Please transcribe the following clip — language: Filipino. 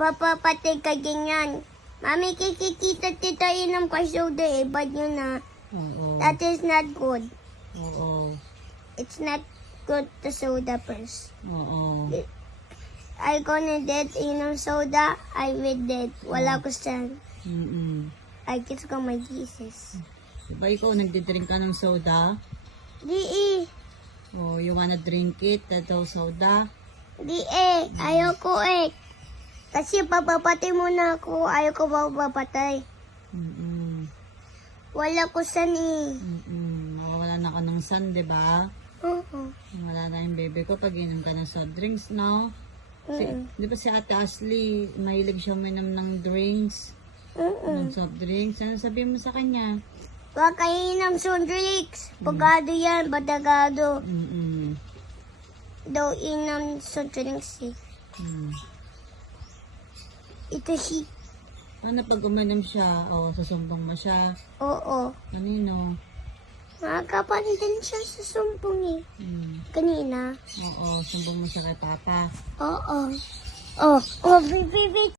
papapatay ka ganyan. Mami, kikikita tita inom ka soda eh. Bad yun na. Oo. That is not good. Oo. It's not good to soda first. Oo. I gonna dead inom soda, I will dead. Wala ko saan. I kiss ko my Jesus. Diba ikaw nagdidrink ka ng soda? Di Oh, you wanna drink it? Ito soda? Di ayoko eh. Kasi papapatay muna ako. Ayoko papapatay. Wala ko saan eh. Makawala na ka ng sun, diba? Oo. Wala na yung baby ko pag inom ka ng soft drinks, no? Di ba si Ate Ashley, mahilig siya uminom ng drinks? Ng soft drinks. Ano sabihin mo sa kanya? Huwag kayo ng sundrix. Pagado yan, badagado. Daw inom sundrix eh. Ito si... Ano pag uminom siya? O, susumbong mo siya? Oo. Kanino? Nakakapalitan siya sa sumpong eh. Kanina. Oo, sumbong mo siya kay Papa. Oo. Oh, baby.